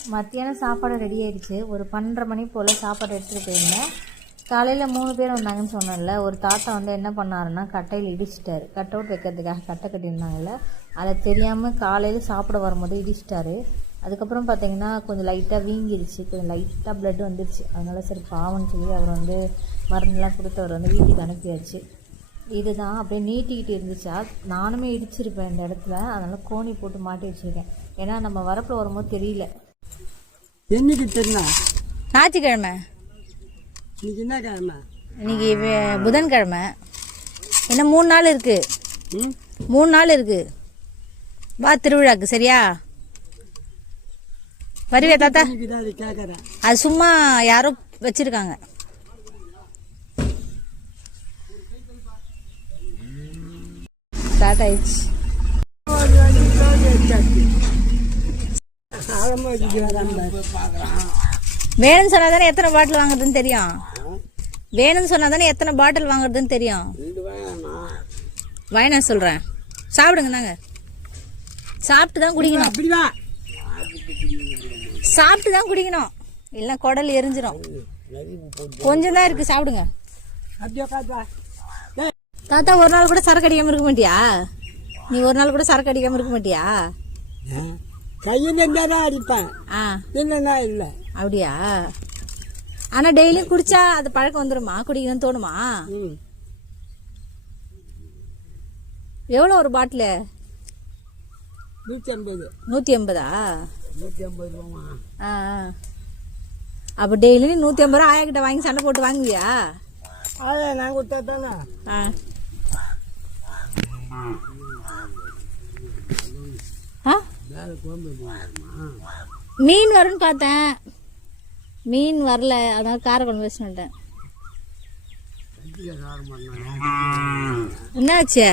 மத்தியானம் சாப்பாடு ரெடி ஆகிடுச்சு. ஒரு 12:30 மணி போல் சாப்பாடு எடுத்துகிட்டு போயிருந்தேன். காலையில் 3 பேர் வந்தாங்கன்னு சொன்னேன்ல. ஒரு தாத்தா வந்து என்ன பண்ணாருன்னா கட்டையில் இடிச்சிட்டாரு. கட் அவுட் வைக்கிறதுக்காக கட்டை கட்டியிருந்தாங்கல்ல, அதை தெரியாமல் காலையில் சாப்பிட வரும்போது இடிச்சிட்டாரு. அதுக்கப்புறம் பார்த்திங்கன்னா கொஞ்சம் லைட்டாக வீங்கிருச்சு, கொஞ்சம் லைட்டாக ப்ளட் வந்துடுச்சு. அதனால சரி பாவம்னு சொல்லி அவர் வந்து மருந்தெல்லாம் கொடுத்து அவர் வந்து வீட்டுக்கு அனுப்பியாச்சு. இதுதான் அப்படியே நீட்டிக்கிட்டு இருந்துச்சா, நானுமே இடிச்சிருப்பேன் இந்த இடத்துல. அதனால் கோணி போட்டு மாட்டி வச்சுருக்கேன். ஏன்னா நம்ம வரப்பில் வரும்போது தெரியல. என்னைக்கு தெரியுமா? ஞாயிற்றுக்கிழமை. இன்னைக்கு என்ன கிழமை? இன்னைக்கு புதன்கிழமை. இன்னும் 3 நாள் இருக்கு. 3 நாள் இருக்கு. வா திருவிழாக்கு. சரியா? வருவியா தாத்தா? அது சும்மா யாரோ வச்சிருக்காங்க. ஸ்டார்ட் ஆயிடுச்சு. வேணும்னு சொன்னா தானே எத்தனை பாட்டில் வாங்குறதுன்னு தெரியும். வேணும்னு சொன்னா தானே எத்தனை பாட்டில் வாங்குறதுன்னு தெரியும். வாங்கினா சொல்றேன். சாப்பிடுங்க. தாங்க சாப்பிட்டு தான் குடிக்கணும். சாப்பிட்டு தான் குடிக்கணும், இல்லை குடல் எரிஞ்சிடும். கொஞ்சம் தான் இருக்கு, சாப்பிடுங்க. தாத்தா ஒரு நாள் கூட சரக்கு அடிக்காம இருக்க மாட்டியா? நீ ஒரு நாள் கூட சரக்கு அடிக்காம இருக்க மாட்டியா? கையில் இருந்தாதான் அடிப்பேன், இல்லைன்னா இல்லை. அப்படியா? ஆனா டெய்லியும் குடிச்சா அது பழக்கம் வந்துருமா? குடிக்கணும்னு தோணுமா? எவ்வளோ ஒரு பாட்டில்? 150. 150? 150 ரூபா. அப்போ டெய்லி 150 ரூபா ஆயாக்கிட்ட வாங்கி சண்டை போட்டு வாங்குவியா? ஆயா நான் கொடுத்தா தானே. மீன் வரும்னு பார்த்தேன், மீன் வரல. அதனால கார குழம்பு வச்சு வந்துட்டேன். என்னாச்சு?